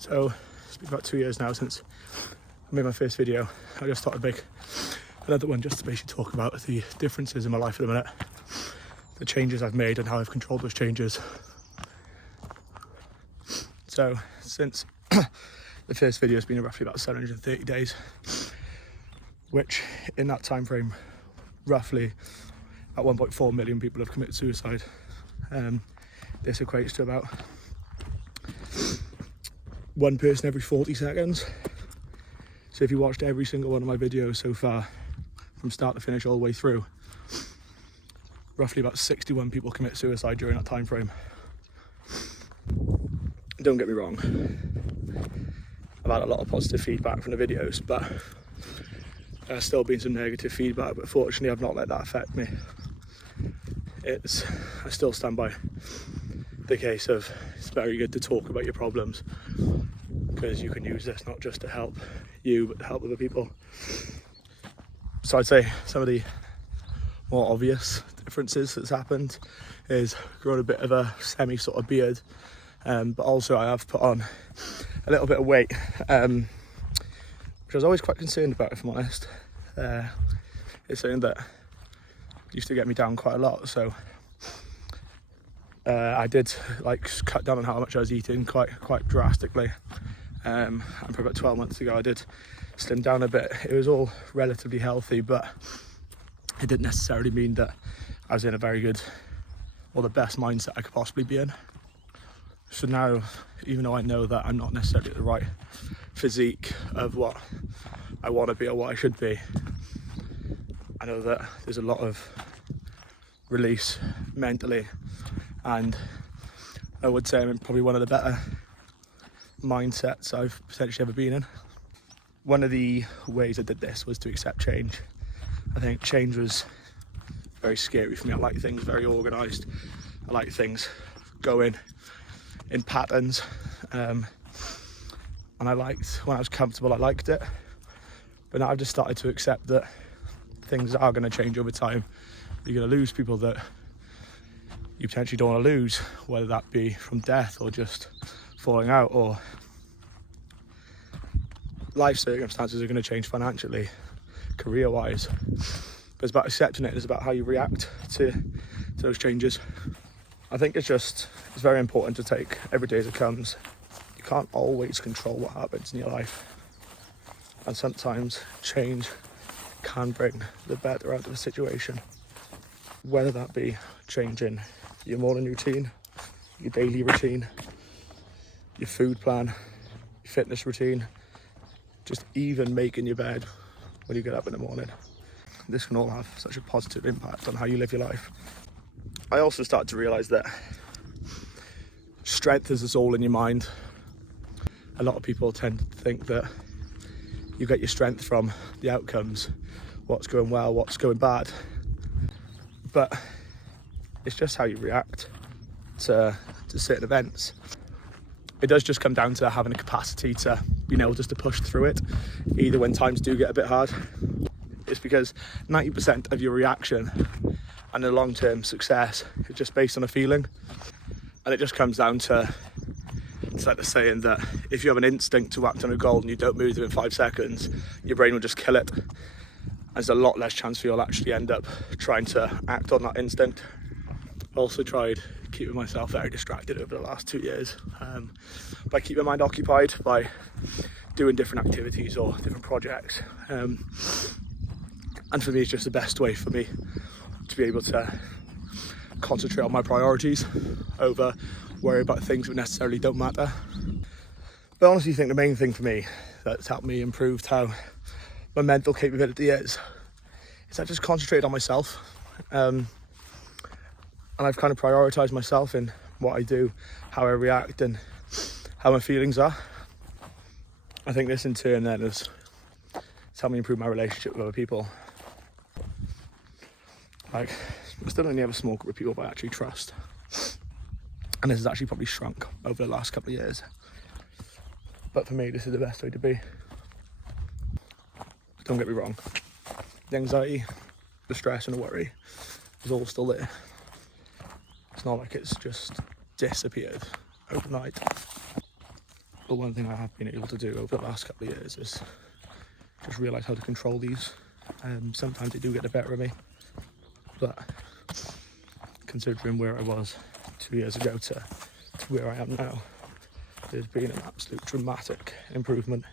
So it's been about 2 years now since I made my first video. I just thought I'd make another one just to basically talk about the differences in my life at the minute, the changes I've made and how I've controlled those changes. So since the first video has been roughly about 730 days, which in that time frame, roughly at 1.4 million people have committed suicide. This equates to about one person every 40 seconds. So if you watched every single one of my videos so far, from start to finish all the way through, roughly about 61 people commit suicide during that time frame. Don't get me wrong, I've had a lot of positive feedback from the videos, but there's still been some negative feedback, but fortunately I've not let that affect me. I still stand by the case of it's very good to talk about your problems, because you can use this not just to help you but to help other people. So I'd say some of the more obvious differences that's happened is growing a bit of a semi sort of beard, but also I have put on a little bit of weight, which I was always quite concerned about, if I'm honest. It's something that used to get me down quite a lot, so I did cut down on how much I was eating quite drastically, and for about 12 months ago I did slim down a bit. It was all relatively healthy, but it didn't necessarily mean that I was in a very good or the best mindset I could possibly be in. So now, even though I know that I'm not necessarily the right physique of what I want to be or what I should be, I know that there's a lot of release mentally, and I would say I'm in probably one of the better mindsets I've potentially ever been in. One of the ways I did this was to accept change. I think change was very scary for me. I like things very organised. I like things going in patterns, and I liked, when I was comfortable, I liked it. But now I've just started to accept that things are going to change over time. You're going to lose people that you potentially don't want to lose, whether that be from death or just falling out, or life circumstances are going to change financially, career-wise. But it's about accepting it. It's about how you react to those changes. I think it's very important to take every day as it comes. You can't always control what happens in your life, and sometimes change can bring the better out of a situation, whether that be changing your morning routine, your daily routine, your food plan, your fitness routine, just even making your bed when you get up in the morning. This can all have such a positive impact on how you live your life. I also started to realise that strength is all in your mind. A lot of people tend to think that you get your strength from the outcomes, what's going well, what's going bad. But it's just how you react to certain events. It does just come down to having a capacity to being able just to push through it, either when times do get a bit hard. It's because 90% of your reaction and the long-term success is just based on a feeling. And it just comes down to, it's like the saying that if you have an instinct to act on a goal and you don't move within 5 seconds, your brain will just kill it. There's a lot less chance for you'll actually end up trying to act on that instinct. I also tried keeping myself very distracted over the last 2 years, by keeping my mind occupied, by doing different activities or different projects. And for me, it's just the best way for me to be able to concentrate on my priorities over worry about things that necessarily don't matter. But I honestly think the main thing for me that's helped me improve how my mental capability is I just concentrated on myself, and I've kind of prioritised myself in what I do, how I react and how my feelings are. I think this in turn then has helped me improve my relationship with other people. I still only have a small group of people I actually trust, and this has actually probably shrunk over the last couple of years. But for me, this is the best way to be. Don't get me wrong, the anxiety, the stress and the worry is all still there. It's not like it's just disappeared overnight. But one thing I have been able to do over the last couple of years is just realise how to control these. Sometimes they do get the better of me, but considering where I was 2 years ago to where I am now, there's been an absolute dramatic improvement.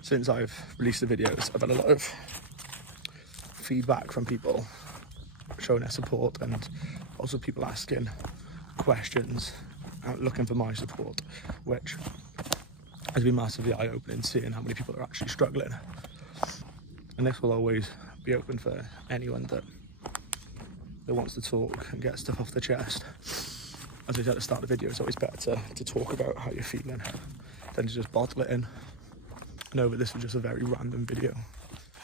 Since I've released the videos, I've had a lot of feedback from people showing their support, and also people asking questions and looking for my support, which has been massively eye-opening, seeing how many people are actually struggling. And this will always be open for anyone that wants to talk and get stuff off the chest. As I said at the start of the video, it's always better to talk about how you're feeling than to just bottle it in. I know that this was just a very random video.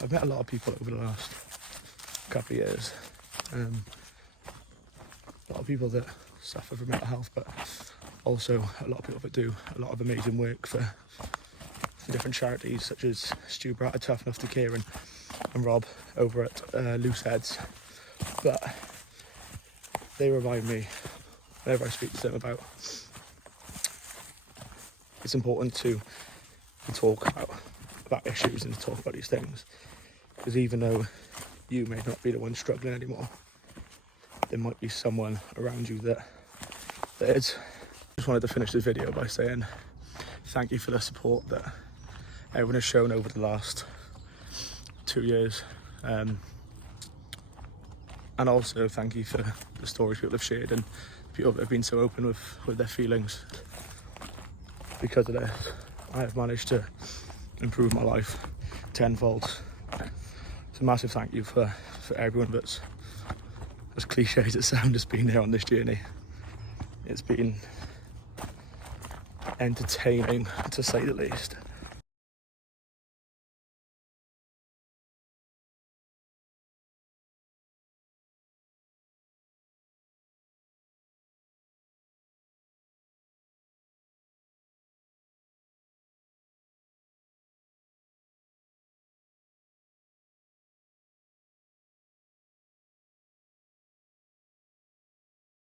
I've met a lot of people over the last couple of years. A lot of people that suffer from mental health, but also a lot of people that do a lot of amazing work for different charities, such as Stu Bratt at Tough Enough to Care and Rob over at Loose Heads. But they remind me, whenever I speak to them, about it's important to talk about issues and to talk about these things, because even though you may not be the one struggling anymore, there might be someone around you that is. I just wanted to finish this video by saying thank you for the support that everyone has shown over the last 2 years, and also thank you for the stories people have shared and people that have been so open with their feelings. Because of this, I have managed to improve my life tenfold. So a massive thank you for everyone that's, as cliche as it sounds, has been there on this journey. It's been entertaining, to say the least.